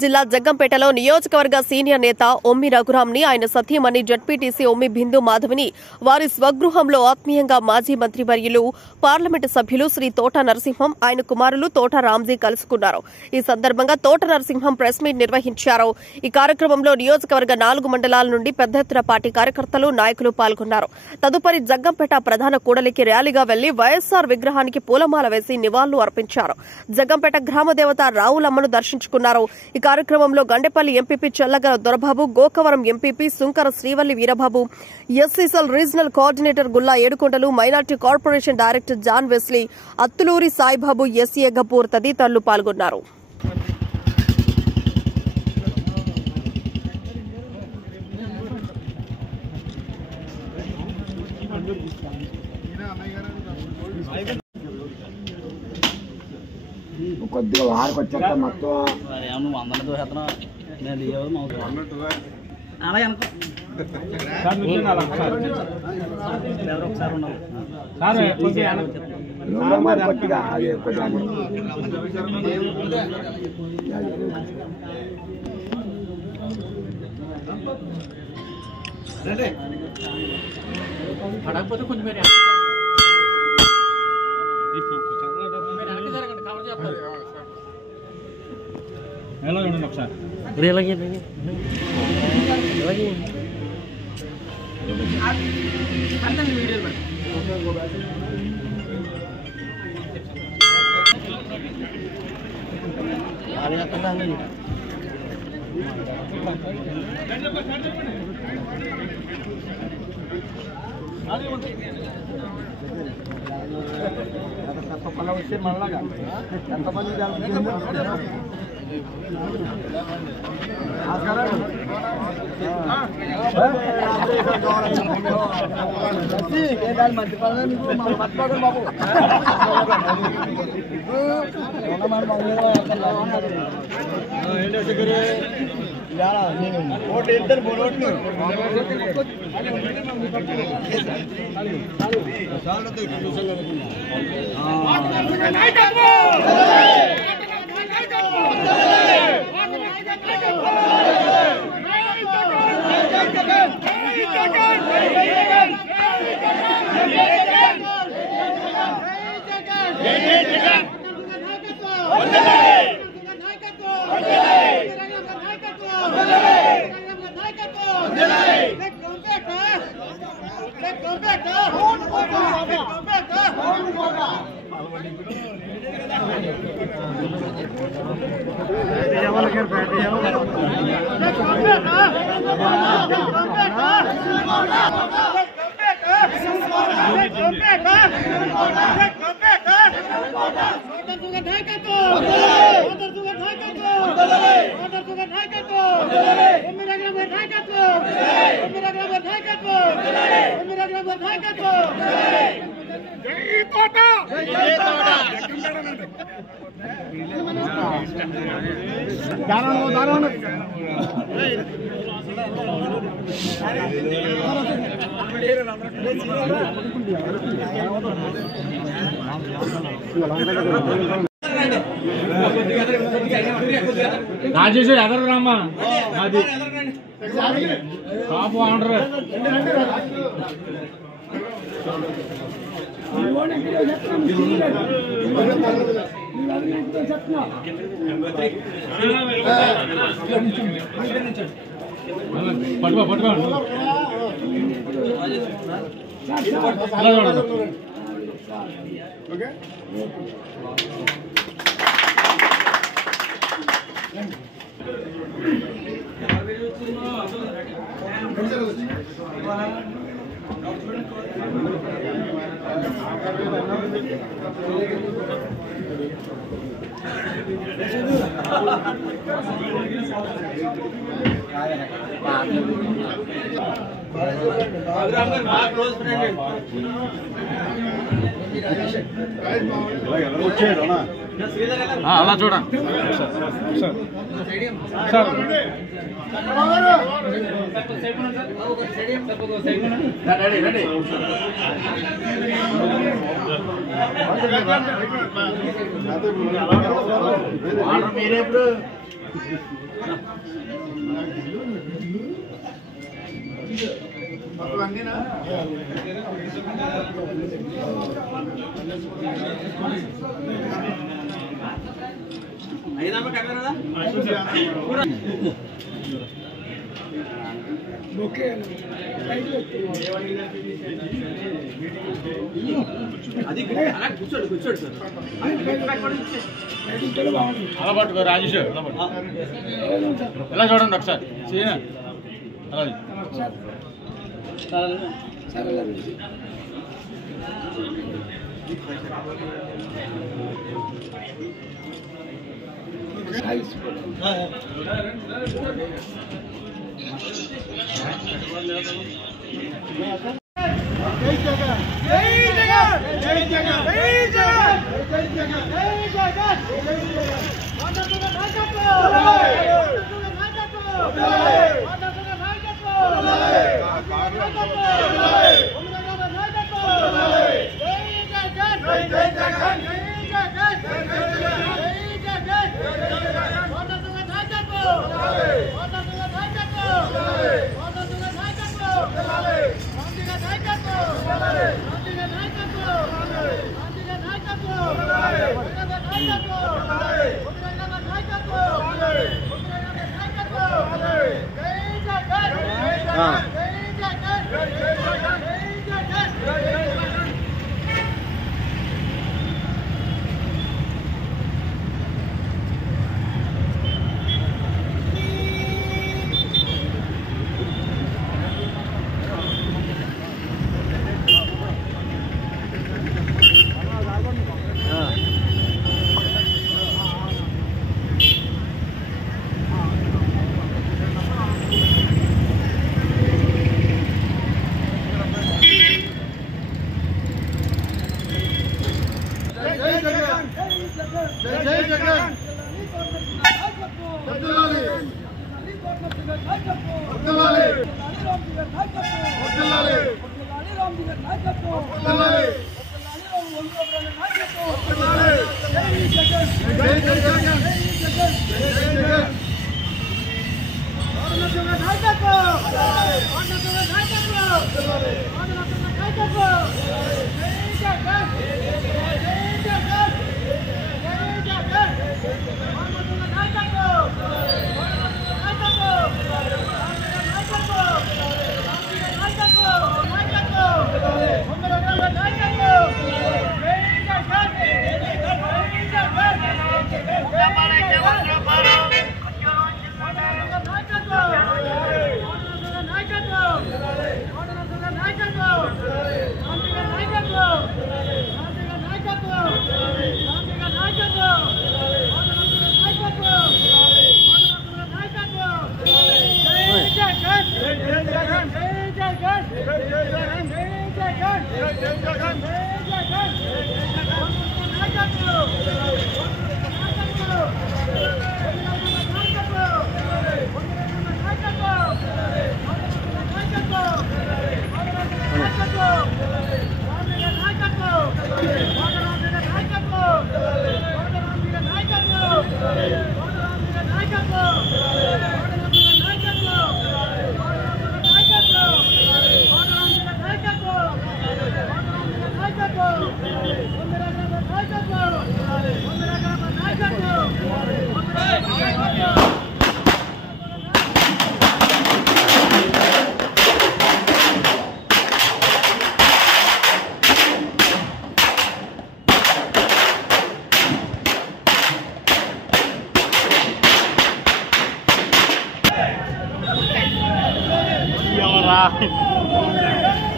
జిల్లా జగ్గంపేటలో నియోజకవర్గ సీనియర్ నేత ఒమ్మి రఘురాంని ఆయన సతీమణి జడ్పీటీసీ ఒమ్మి బిందు మాధవిని వారి స్వగృహంలో ఆత్మీయంగా మాజీ మంత్రివర్యులు పార్లమెంటు సభ్యులు శ్రీ తోట నరసింహం ఆయన కుమారులు తోట రామ్జీ కలుసుకున్నారు. ఈ సందర్భంగా తోట నరసింహం ప్రెస్ మీట్ నిర్వహించారు. ఈ కార్యక్రమంలో నియోజకవర్గ 4 మండలాల నుండి పెద్ద ఎత్తున పార్టీ కార్యకర్తలు నాయకులు పాల్గొన్నారు. తదుపరి జగ్గంపేట ప్రధాన కూడలికి ర్యాలీగా వెళ్లి వైఎస్సార్ విగ్రహానికి పూలమాల వేసి నివాళులు అర్పించారు. జగ్గంపేట గ్రామ దేవత రావులమ్మను దర్శించుకున్నారు. ఈ కార్యక్రమంలో Gandepalli MPP Challagala Dorababu, Gokavaram MPP Sunkara Srivalli Veerababu, SCCL regional coordinator Gulla Yedukondalu, minority corporation director John Wesley, Attuluri Saibabu, SA Gafoor తదితరులు పాల్గొన్నారు. కొద్దిగా వారికి వచ్చాక మొత్తం నువ్వు అందరితో చేస్తున్నా నేను అలాగే అనుకో ఒకసారి ఉన్నావు కొద్దిగా పడకపోతే కొంచెం వచ్చే మళ్ళాగా ఎంతమంది మంచి పనులు పట్టుకోండి బాబు. ఓట్లు ఇద్దరు ఓట్లు రాజేష్ ఎదరు రామ్మా అది కాపు ఆర్డర్ పట్టుకో పట్టుకో ఓకే అలా చూడండి సార్ మీరెప్పుడు కూర్చోడు సార్ అలా పట్టుకో రాజేష్, అలా పట్టుకో. ఎలా చూడండి ఒకసారి సీనా అలాగే. Yang